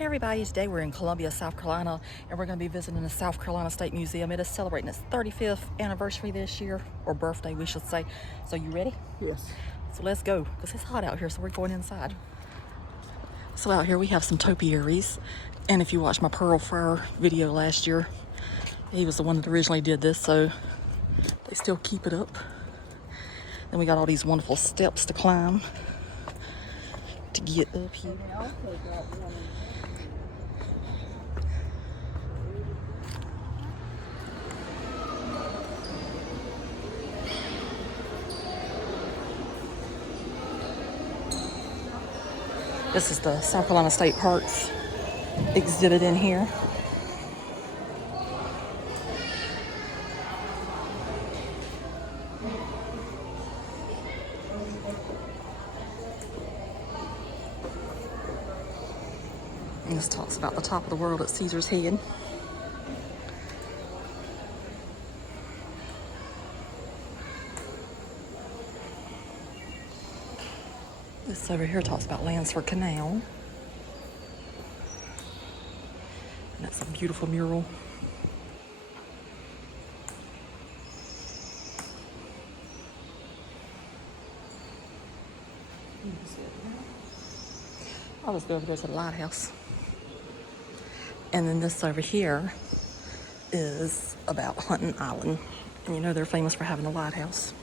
Hey everybody, today we're in Columbia, South Carolina, and we're going to be visiting the South Carolina State Museum. It is celebrating its 35th anniversary this year, or birthday we should say. So you ready? Yes. So let's go, because it's hot out here, so we're going inside. So out here we have some topiaries, and if you watched my Pearl Friar video last year, he was the one that originally did this, so they still keep it up. Then we got all these wonderful steps to climb to get up here. This is the South Carolina State Parks exhibit in here. And this talks about the top of the world at Caesar's Head. This over here talks about Lansford Canal. And that's a beautiful mural. I'll just go over there to the lighthouse. And then this over here is about Hunting Island. And you know they're famous for having a lighthouse.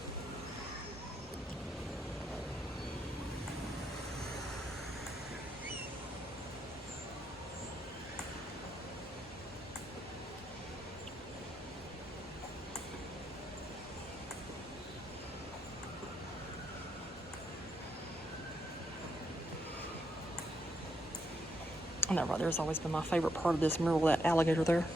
And that right there has always been my favorite part of this mural, that alligator there.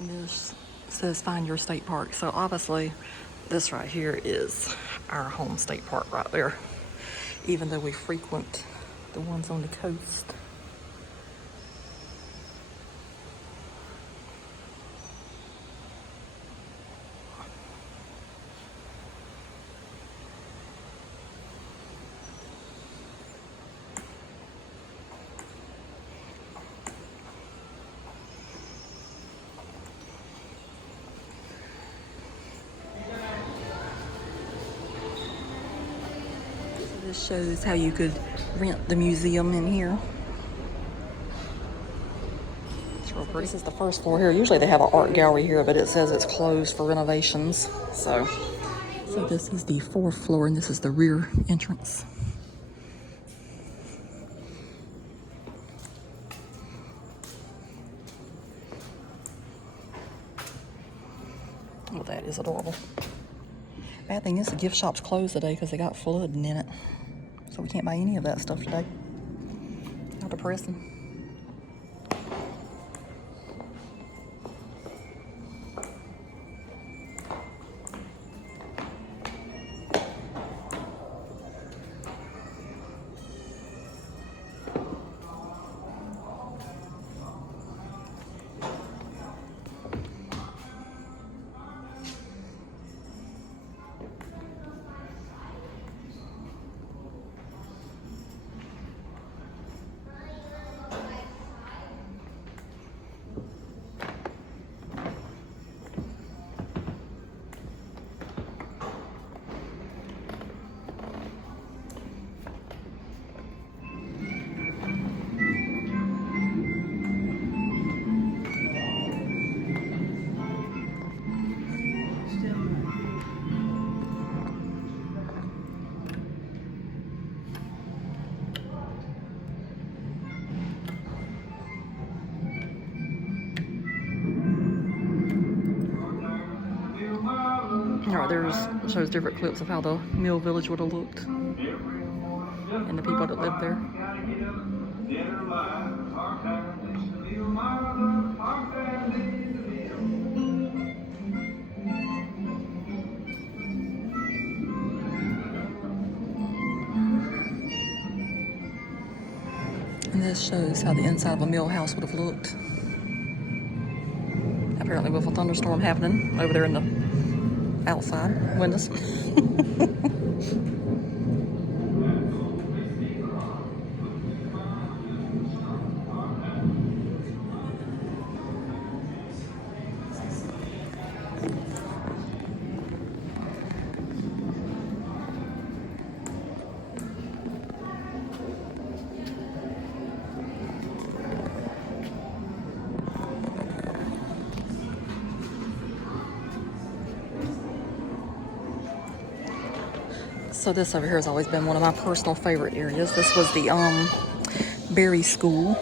And this says find your state park. So obviously this right here is our home state park right there. Even though we frequent the ones on the coast. This shows how you could rent the museum in here. It's real pretty. This is the first floor here. Usually they have an art gallery here, but it says it's closed for renovations. So this is the fourth floor, and this is the rear entrance. Oh, that is adorable. Bad thing is the gift shop's closed today because they got flooding in it. So we can't buy any of that stuff today. How depressing. Alright, shows different clips of how the Mill Village would have looked and the people that lived there. And this shows how the inside of a mill house would have looked. Apparently with a thunderstorm happening over there in the outside windows. So this over here has always been one of my personal favorite areas. This was the Berry School.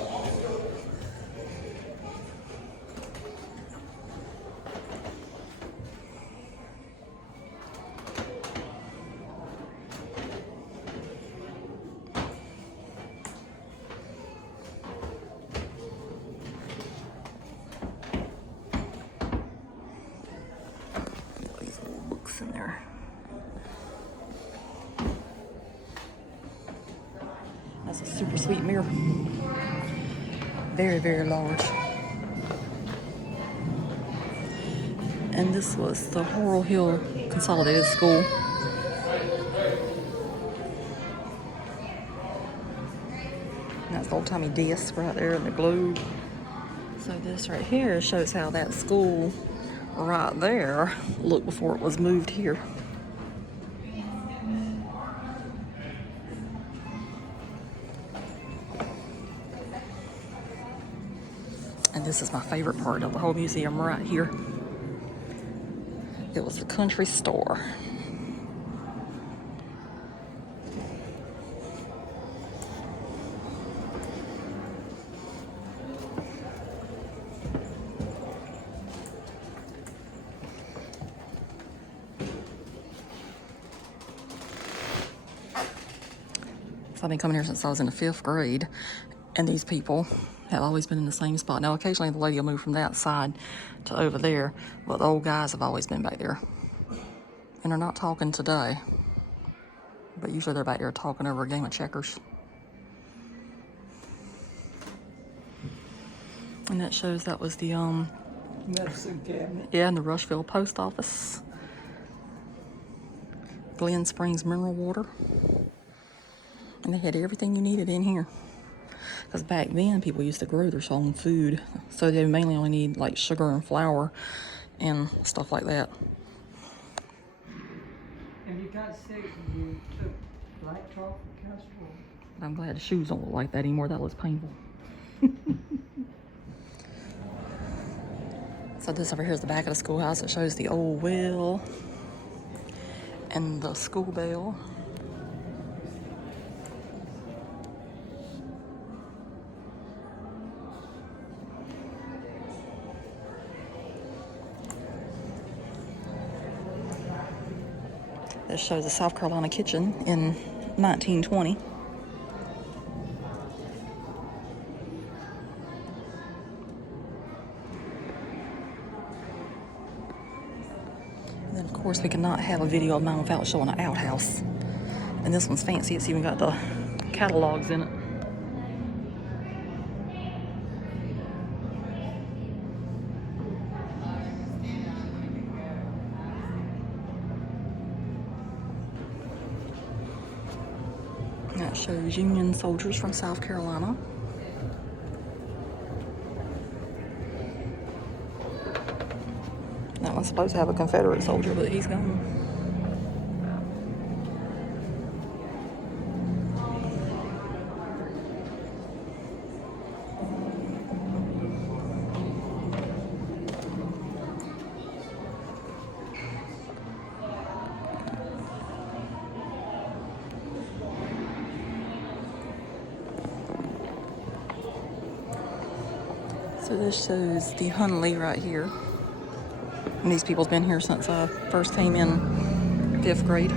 These old books in there. That's a super sweet mirror. Very, very large. And this was the Laurel Hill Consolidated School. And that's the old-timey desk right there in the globe. So this right here shows how that school right there looked before it was moved here. And this is my favorite part of the whole museum right here. It was the country store. So I've been coming here since I was in the 5th grade, and these people have always been in the same spot. Now, occasionally the lady will move from that side to over there, but the old guys have always been back there. And they're not talking today, but usually they're back there talking over a game of checkers. And that shows that was the medicine cabinet. Yeah, and the Rushville Post Office. Glen Springs mineral water. And they had everything you needed in here. Because back then, people used to grow their own food. So they mainly only need like sugar and flour and stuff like that. And you got sick and you took black chocolate casserole. I'm glad the shoes don't look like that anymore. That looks painful. So this over here is the back of the schoolhouse. It shows the old well and the school bell. This shows the South Carolina kitchen in 1920. And then, of course, we cannot have a video of mine without showing an outhouse. And this one's fancy. It's even got the catalogs in it. That shows Union soldiers from South Carolina. That one's supposed to have a Confederate soldier, but he's gone. So this shows the Hunley right here. And these people's been here since I first came in 5th grade.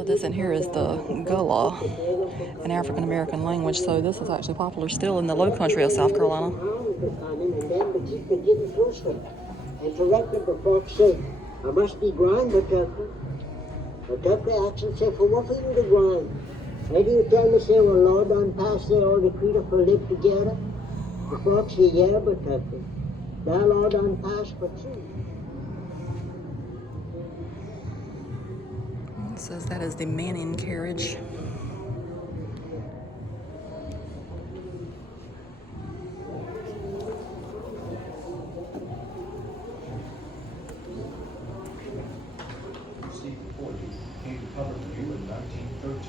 So this in here is the Gullah, an African American language. So this is actually popular still in the low country of South Carolina. And to record the folks say, I must be grind the turkey. The turkey action say, for what for you to grind? Maybe you tell me, say, well, Lord, done pass there all the creature for live together. The folks say, yeah, but turkey. Thou Lord done pass for true. It says that is the Manning carriage. Came to public view in 1913.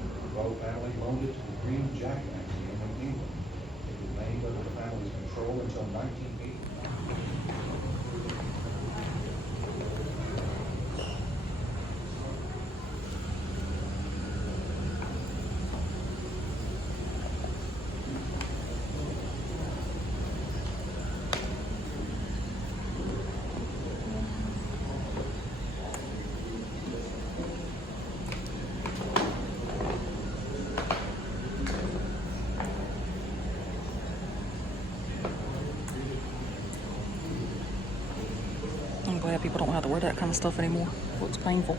The Rowe family loaned it to the Green Jack Museum in England. It remained under the family's control until 1980. I'm glad people don't have to wear that kind of stuff anymore. It looks painful.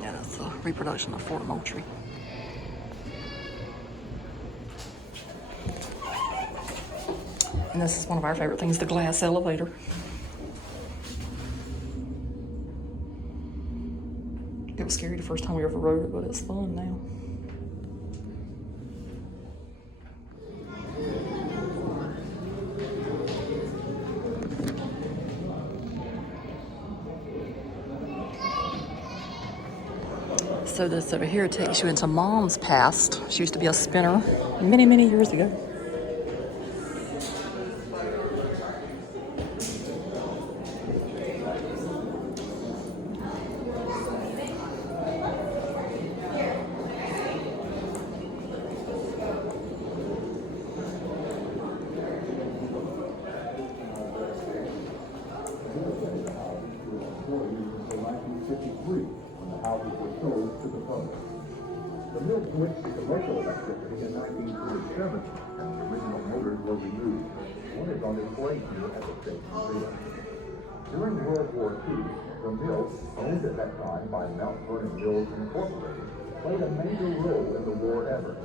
Yeah, that's a reproduction of Fort Moultrie. And this is one of our favorite things, the glass elevator. It was scary the first time we ever rode it, but it's fun now. So this over here takes you into Mom's past. She used to be a spinner many, many years ago. When the houses were sold to the public. The mill switched to commercial electricity in 1947, and the original motors were removed. One is on display here at the station theater. During World War II, the mill, owned at that time by Mount Vernon Mills Incorporated, played a major role in the war effort.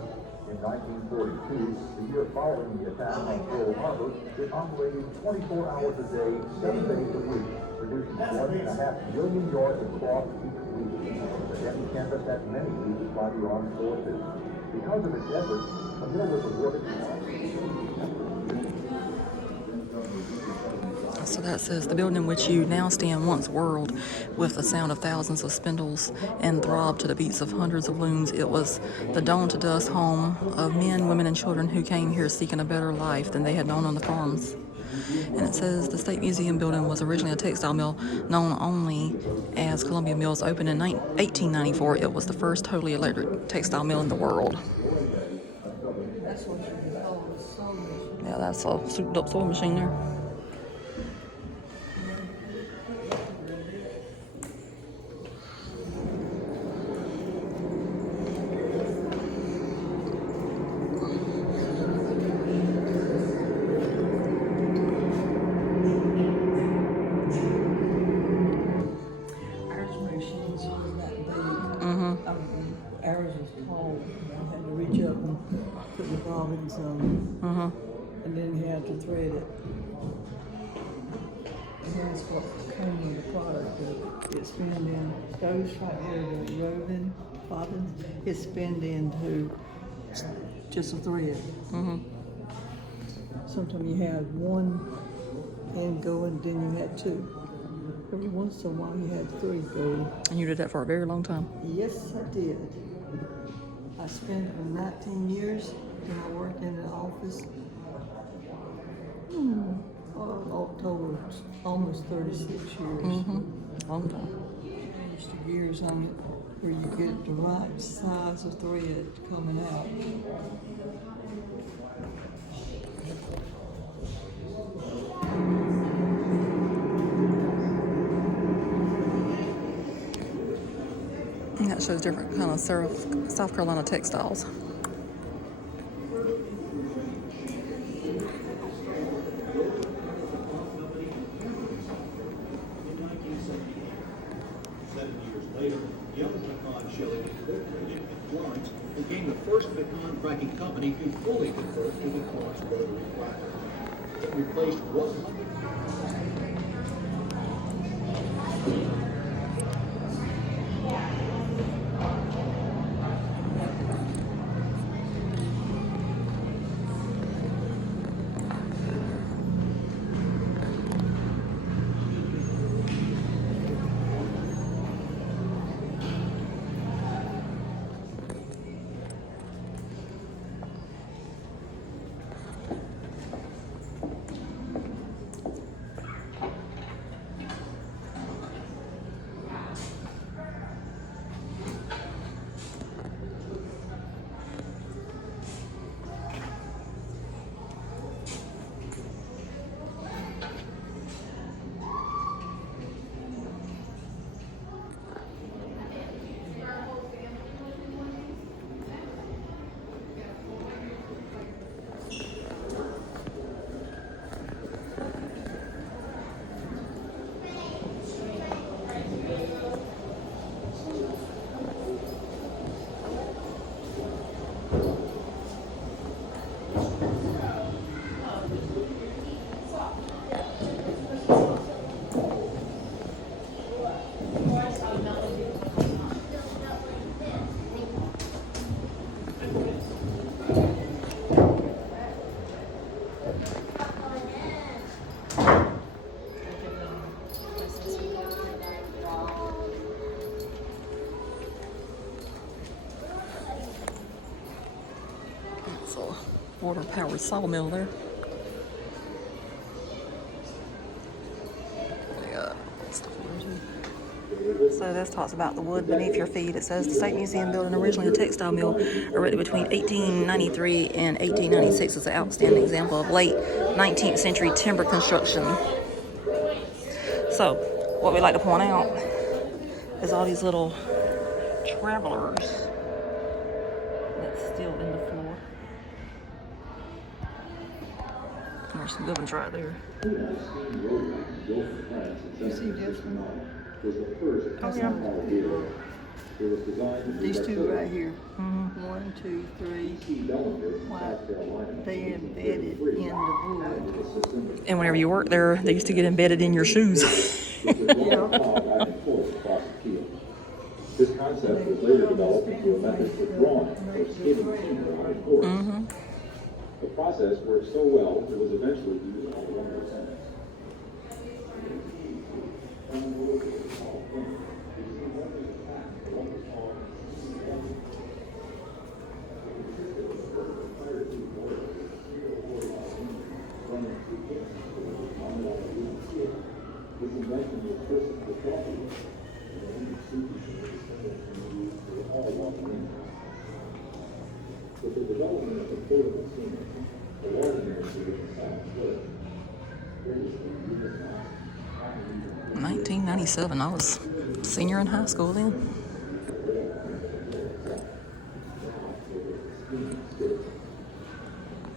In 1942, the year following the attack on Pearl Harbor, it operated 24 hours a day, 7 days a week, producing 1.5 million yards of cloth each week. The heavy canvas had many uses by the armed forces. Because of its efforts, the mill was awarded So that says the building in which you now stand once whirled with the sound of thousands of spindles and throbbed to the beats of hundreds of looms. It was the dawn to dust home of men, women, and children who came here seeking a better life than they had known on the farms. And it says the State Museum building was originally a textile mill known only as Columbia Mills. Opened in 1894. It was the first totally electric textile mill in the world. That's what you call a sewing machine. Yeah, that's a souped up sewing machine there. Ours machines were that big. Mm-hmm. Ours was tall. You had to reach up and put the bobbins on, Mm-hmm. and then you had to thread it. And here's what came with the product. It's been in those right there, the roving bobbins. It's been into just a thread. Mm-hmm. Sometimes you had one end going, then you had two. Every once in a while you had three going. And you did that for a very long time. Yes, I did. I spent 19 years when I worked in the office. October, almost 36 years. Mm-hmm. Long time. Used the gears on it where you get the right size of thread coming out. And that shows different kind of South Carolina textiles. Later, young pecan shelling incorporated in Florence became the first pecan cracking company to fully convert to the Florence rotary cracker. It replaced 100. It's a water-powered sawmill there. So this talks about the wood beneath your feet. It says the State Museum building, originally a textile mill, erected between 1893 and 1896, is an outstanding example of late 19th century timber construction. So what we like to point out is all these little travelers that's still in the floor. There's some good ones right there. You see this one? Oh, yeah. These two right here. 1, 2, 3. White. They embedded in the wood. And whenever you work there, they used to get embedded in your shoes. Yeah. This concept was later developed into a method for drawing or skimming timber on a board. The process worked so well, it was eventually used on the lumber sentence. This invention was first perfected, and the superhuman were all walking in. With the development of the portable steamer, the water industry was fast growth. 1997. I was senior in high school then.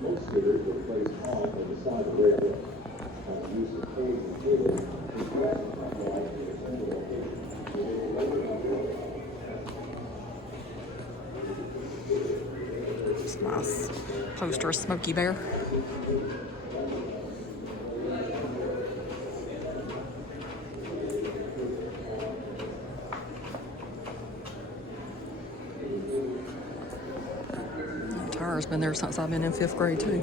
Most skidders were placed off on the side of the railroad. The use of poles and cables was gradually applied to the center location. It's a nice poster of Smokey Bear. That tire's been there since I've been in 5th grade too.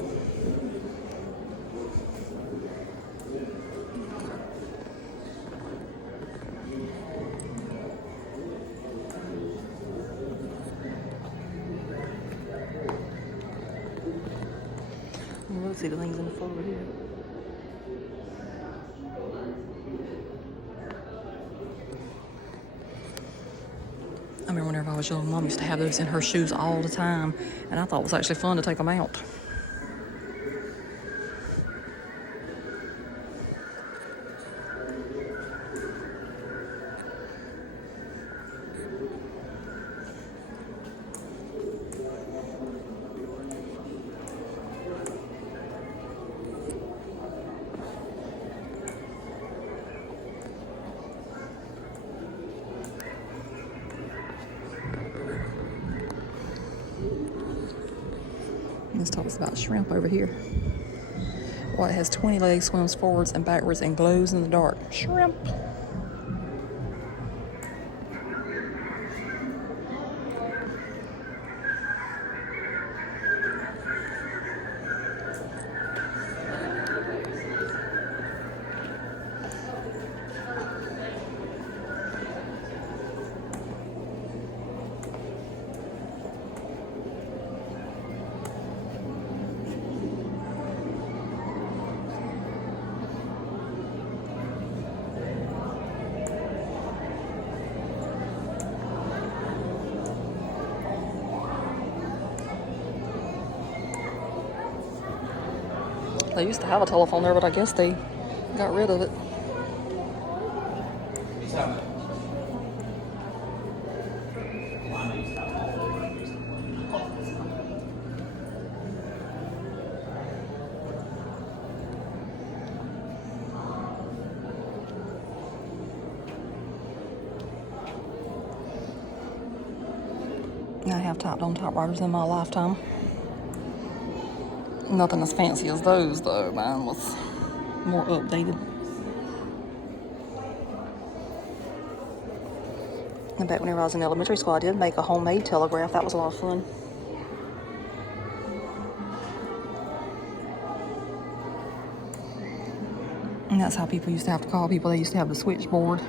Let's see the things in the photo here. I remember whenever I was young, Mom used to have those in her shoes all the time, and I thought it was actually fun to take them out. This talks about shrimp over here. Well, it has 20 legs, swims forwards and backwards, and glows in the dark. Shrimp. They used to have a telephone there, but I guess they got rid of it. I have typed-on typewriters in my lifetime. Nothing as fancy as those, though. Mine was more updated. And back whenever I was in elementary school, I did make a homemade telegraph. That was a lot of fun. And that's how people used to have to call people. They used to have the switchboard.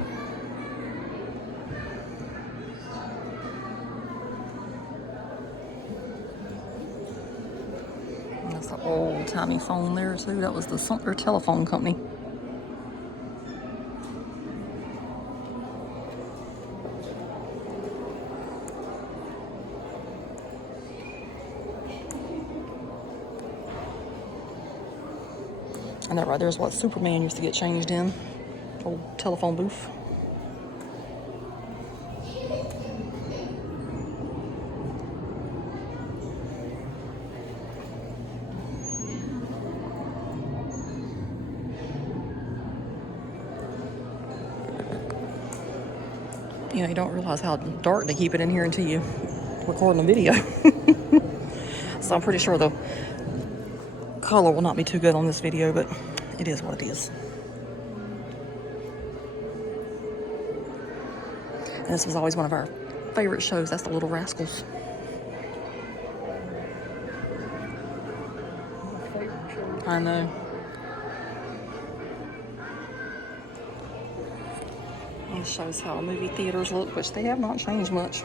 That's an old-timey phone there, too. That was the Sumter Telephone Company. And that right there is what Superman used to get changed in. Old telephone booth. You know, you don't realize how dark they keep it in here until you record a video. So I'm pretty sure the color will not be too good on this video, but it is what it is. And this was always one of our favorite shows. That's the Little Rascals. I know. It shows how movie theaters look, which they have not changed much.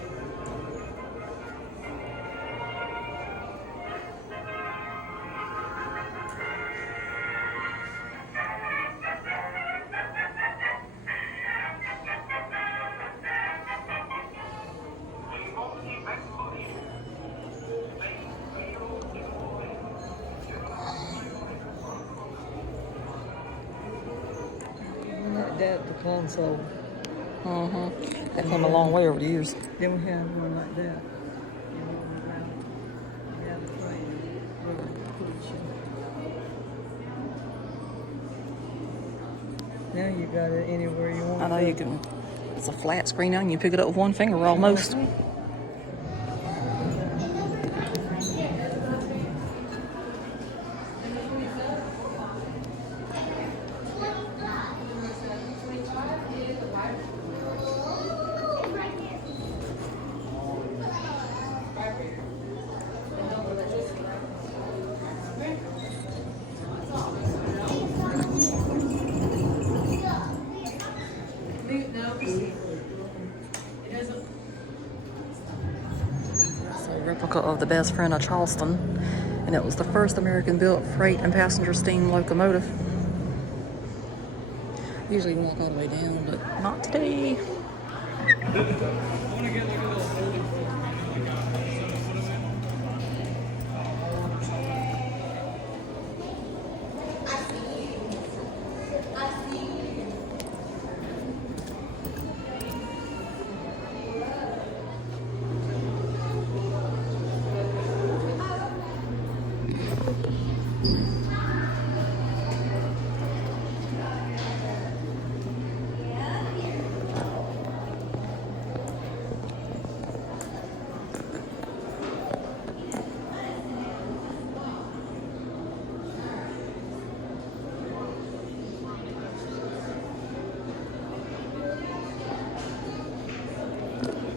Like that, the console. They've come a long way over the years. Then we had one like that. You know, around. We had a train where we push you. Now you got it anywhere you want. I know you can. It's a flat screen now, and you pick it up with one finger almost. It's a replica of the Best Friend of Charleston, and it was the first American-built freight and passenger steam locomotive. Usually walk all the way down, but not today.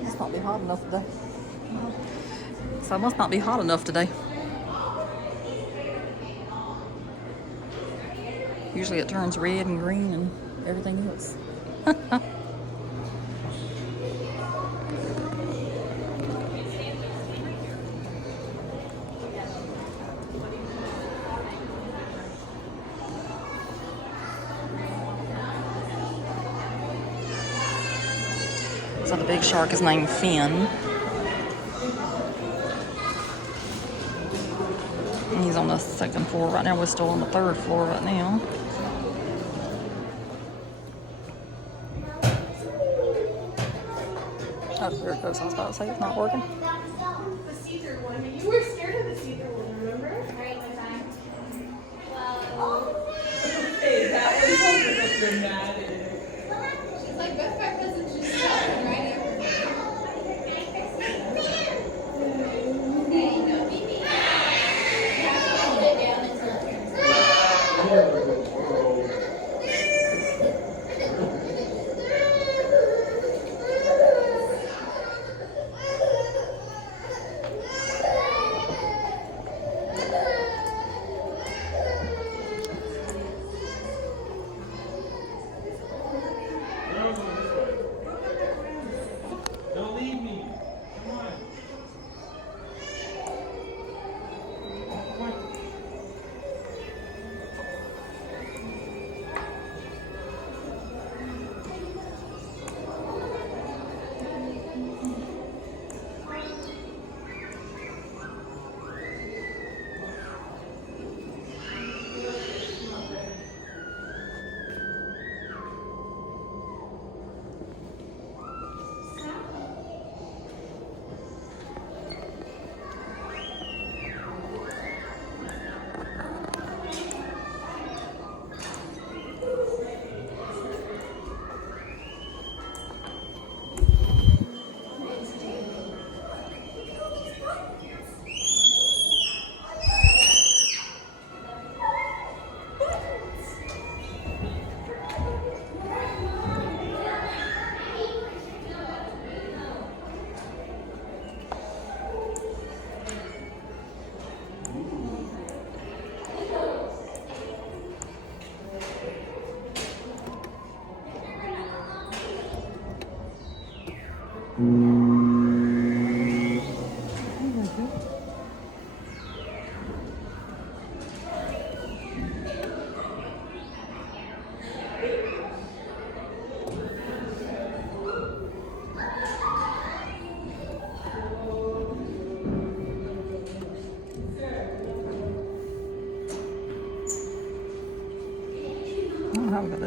Must not be hot enough today. So it must not be hot enough today. Usually it turns red and green and everything else. So the big shark is named Finn. And he's on the second floor right now. We're still on the third floor right now. Oh, there it goes. I was about to say it's not working. The see-through one. You were scared of the see-through one, remember? Right, hey, that was so dramatic. She's like, best friend doesn't just stop and write everything. Okay, no, Mimi. Yeah, hold it down until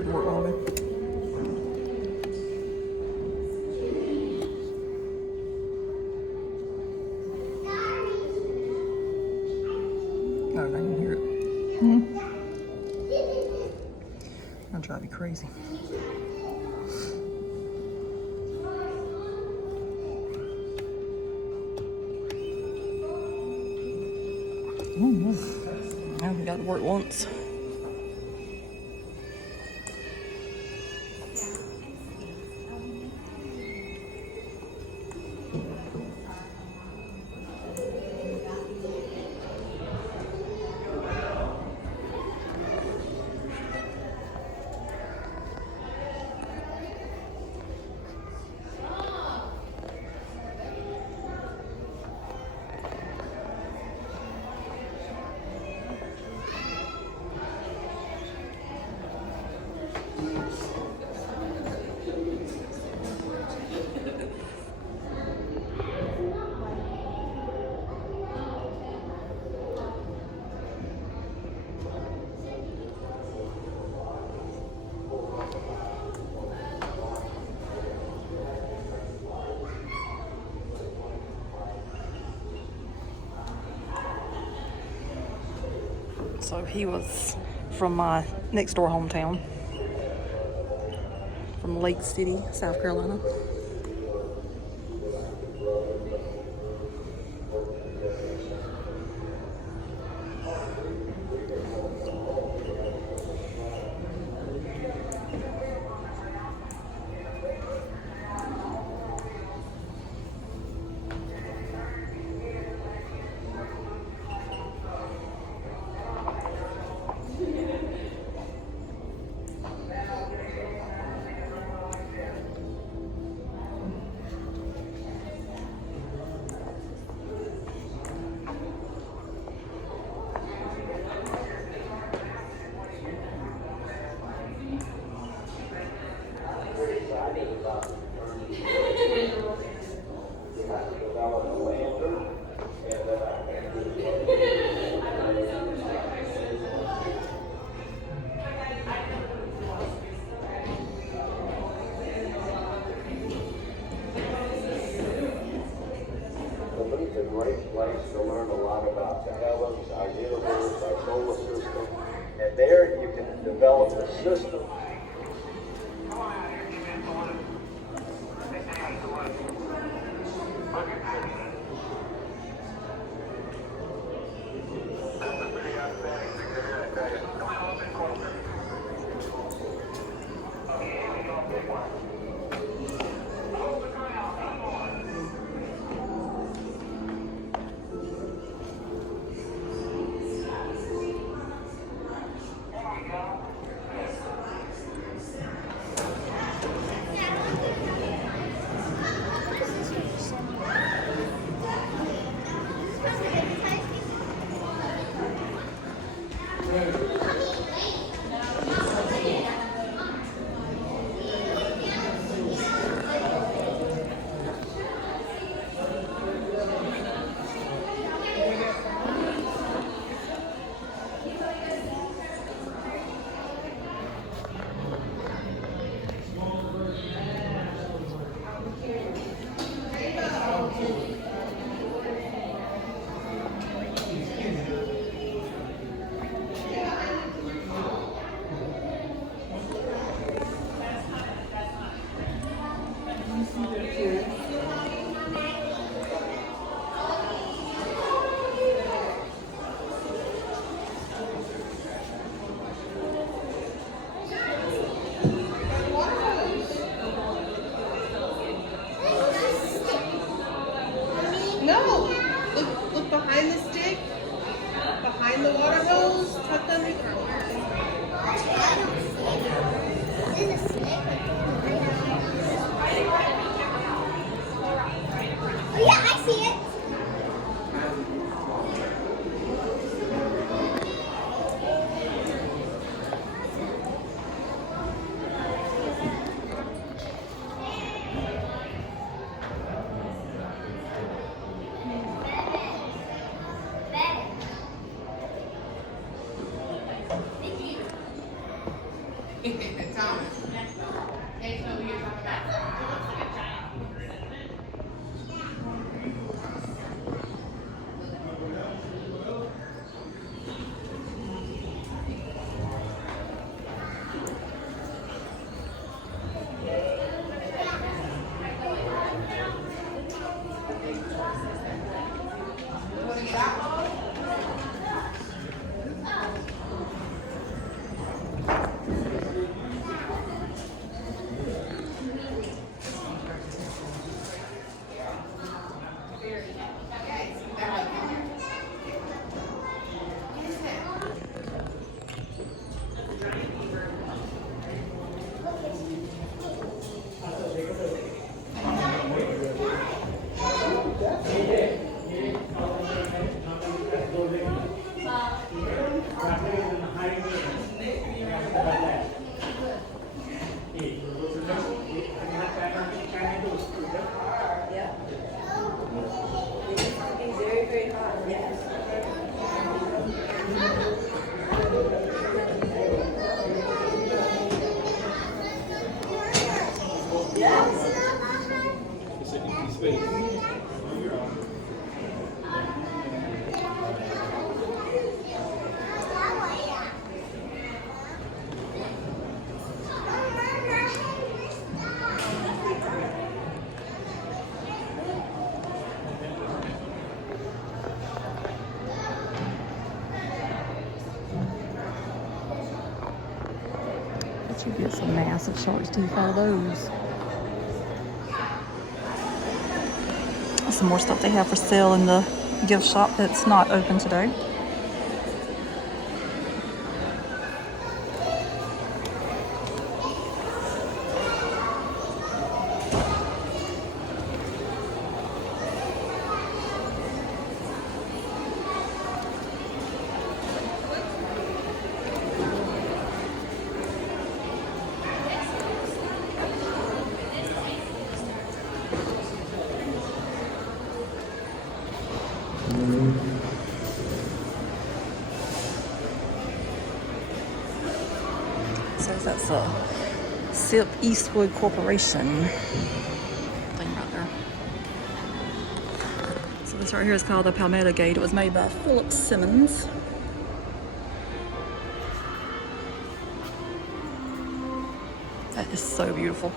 doesn't work longer. Oh, I can hear it. That'll drive you crazy. I haven't got to work once. So he was from my next door hometown, from Lake City, South Carolina. It's a great place to learn a lot about the heavens, our universe, our solar system, and there you can develop a system. No! Look behind the stick, behind the water hose, tucked under. Oh yeah, I see it. Tell Bet you get some massive shark's teeth out of those. Some more stuff they have for sale in the gift shop that's not open today. Says that's a SIP Eastwood Corporation thing right there. So this right here is called the Palmetto Gate. It was made by Philip Simmons. That is so beautiful.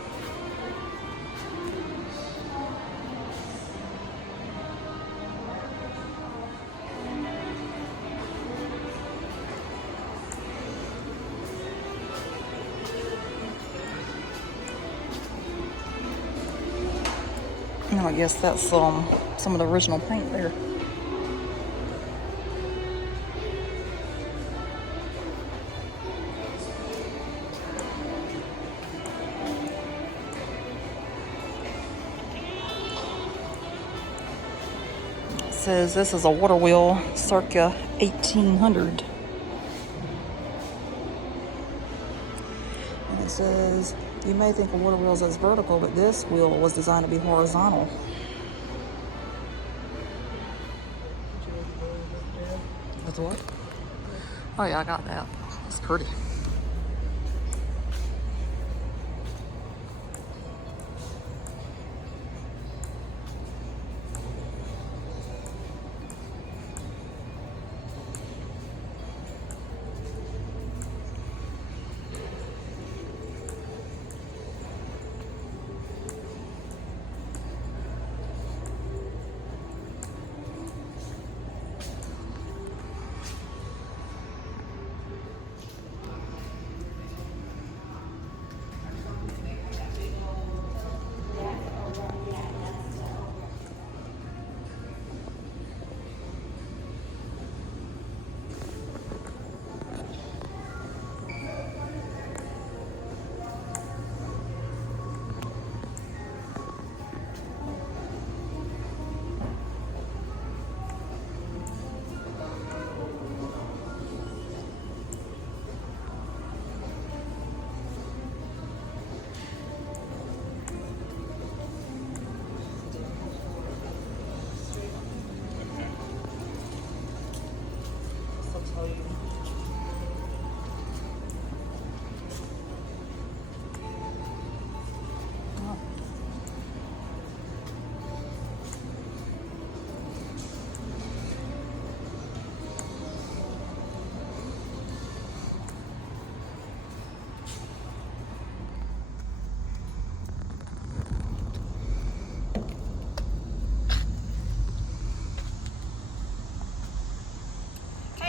And I guess that's some of the original paint there. It says this is a water wheel circa 1800. And it says, you may think of water wheels as vertical, but this wheel was designed to be horizontal. With what? Oh yeah, I got that. It's pretty.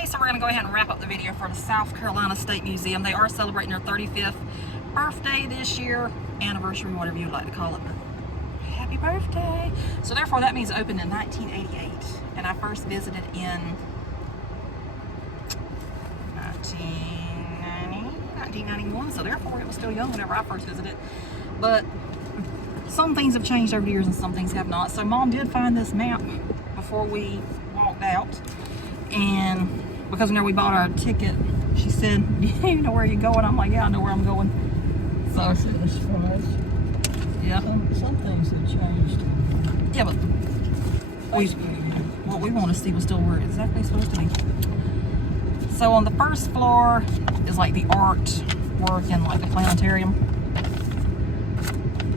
So we're going to go ahead and wrap up the video for the South Carolina State Museum. They are celebrating their 35th birthday this year, anniversary, whatever you'd like to call it. Happy birthday! So therefore that means it opened in 1988, and I first visited in 1991, so therefore it was still young whenever I first visited. But some things have changed over the years and some things have not. So Mom did find this map before we walked out, and because whenever we bought our ticket, she said, you know where you're going? I'm like, yeah, I know where I'm going. So, As far as yeah. some things have changed. Yeah, but we, what we want to see was still where it's exactly supposed to be. So on the first floor is like the artwork and like the planetarium.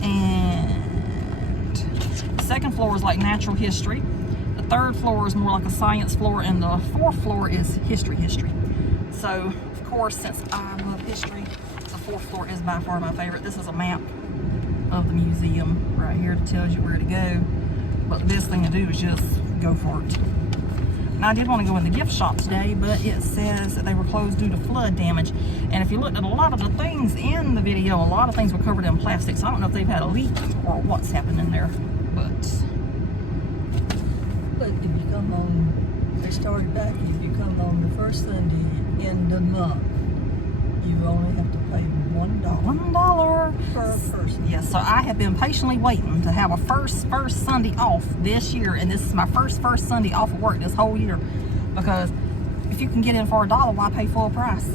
And the second floor is like natural history. The third floor is more like a science floor, and the fourth floor is history. So, of course, since I love history, the fourth floor is by far my favorite. This is a map of the museum right here that tells you where to go. But the best thing to do is just go for it. Now, I did want to go in the gift shop today, but it says that they were closed due to flood damage. And if you looked at a lot of the things in the video, a lot of things were covered in plastic. So I don't know if they've had a leak or what's happened in there. But if you come on, they started back, if you come on the first Sunday in the month, you only have to pay $1 per person. yes, so I have been patiently waiting to have a first Sunday off this year, and this is my first Sunday off of work this whole year, because if you can get in for $1, why pay full price?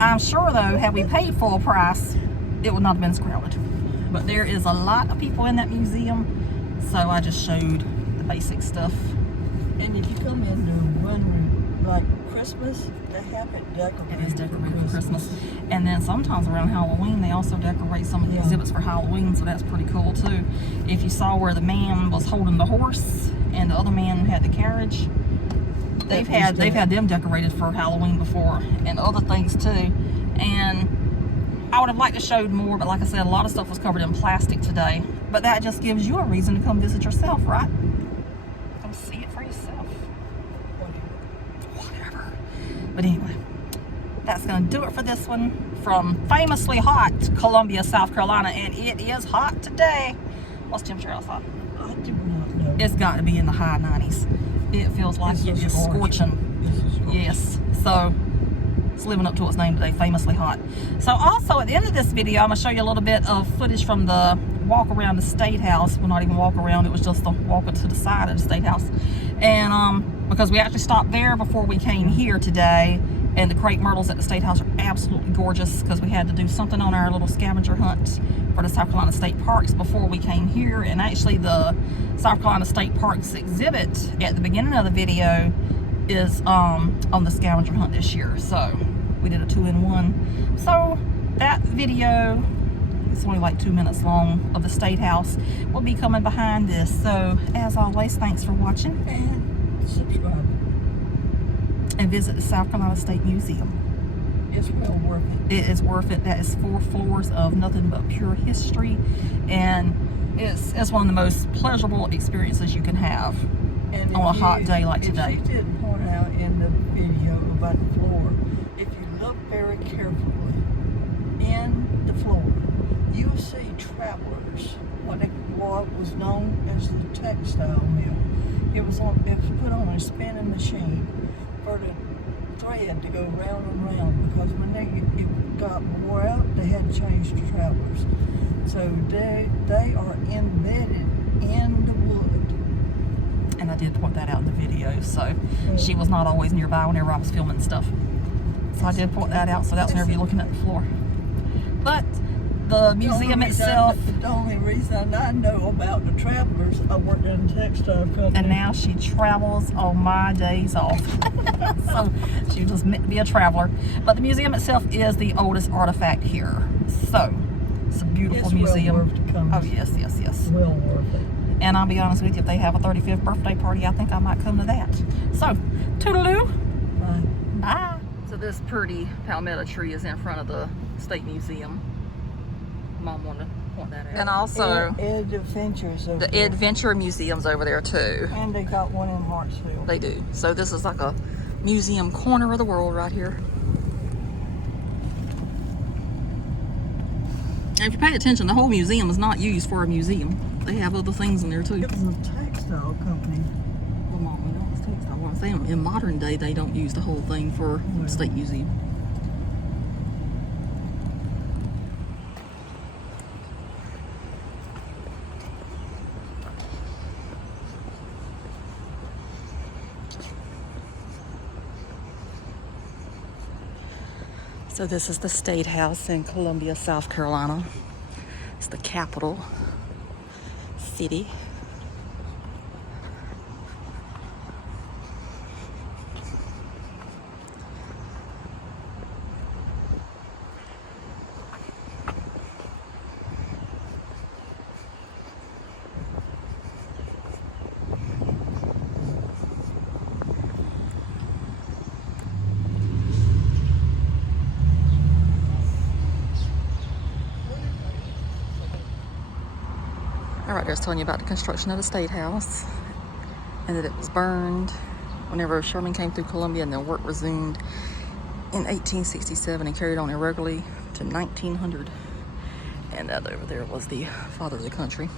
I'm sure though, had we paid full price, it would not have been as crowded. But there is a lot of people in that museum, so I just showed the basic stuff. And if you come in to run like Christmas, they have it decorated. It is decorated for Christmas. And then sometimes around Halloween, they also decorate some of the exhibits for Halloween, so that's pretty cool too. If you saw where the man was holding the horse and the other man had the carriage, they've had them decorated for Halloween before, and other things too. And I would have liked to show more, but like I said, a lot of stuff was covered in plastic today. But that just gives you a reason to come visit yourself, right? Come see it for yourself. Whatever. But anyway, that's going to do it for this one from famously hot Columbia, South Carolina. And it is hot today. What's the temperature outside? I do not know. It's got to be in the high 90s. It feels like it is scorching. Yes. So it's living up to its name today, famously hot. So also at the end of this video, I'm going to show you a little bit of footage from the walk around the State House. Well, not even walk around, it was just the walk to the side of the State House. And because we actually stopped there before we came here today, and the crepe myrtles at the State House are absolutely gorgeous, because we had to do something on our little scavenger hunt for the South Carolina State Parks before we came here. And actually the South Carolina State Parks exhibit at the beginning of the video is on the scavenger hunt this year. So we did a 2-in-1. So that video, it's only like 2 minutes long, of the State House will be coming behind this. So as always, thanks for watching, And subscribe. and visit the South Carolina State Museum. It's well worth it. It is worth it. That is 4 floors of nothing but pure history, and it's one of the most pleasurable experiences you can have And on a if hot day like today. If she didn't point out in the video about the floor, if you look very carefully in the floor, you will see travelers, what was known as the textile mill. It was put on a spinning machine for the thread to go round and round, because when it got wore out, they had to change the travelers. So they are embedded in the wood. And I did point that out in the video. So she was not always nearby whenever I was filming stuff. So I did point that out. So that's whenever you're looking at the floor. But the museum itself. The only reason I know about the travelers, I worked in a textile company. And now she travels on my days off. So she just meant to be a traveler. But the museum itself is the oldest artifact here. So it's a beautiful It's museum. well worth to come. Oh yes, yes, yes. Well worth it. And I'll be honest with you, if they have a 35th birthday party, I think I might come to that. So, toodaloo. Bye. Bye. So this pretty palmetto tree is in front of the State Museum. Mom wanted to point that out. And also, Ed Adventures over the there. Adventure Museum's over there too. And they got one in Hartsville. They do. So this is like a museum corner of the world right here. And if you pay attention, the whole museum is not used for a museum. They have other things in there too. It was a textile company. Well, Mom, we know it's textile. What I'm saying, in modern day, they don't use the whole thing for the State Museum. So this is the State House in Columbia, South Carolina. It's the capital city. there is telling you about the construction of the State House and that it was burned whenever Sherman came through Columbia, and then work resumed in 1867 and carried on irregularly to 1900. And that over there was the father of the country.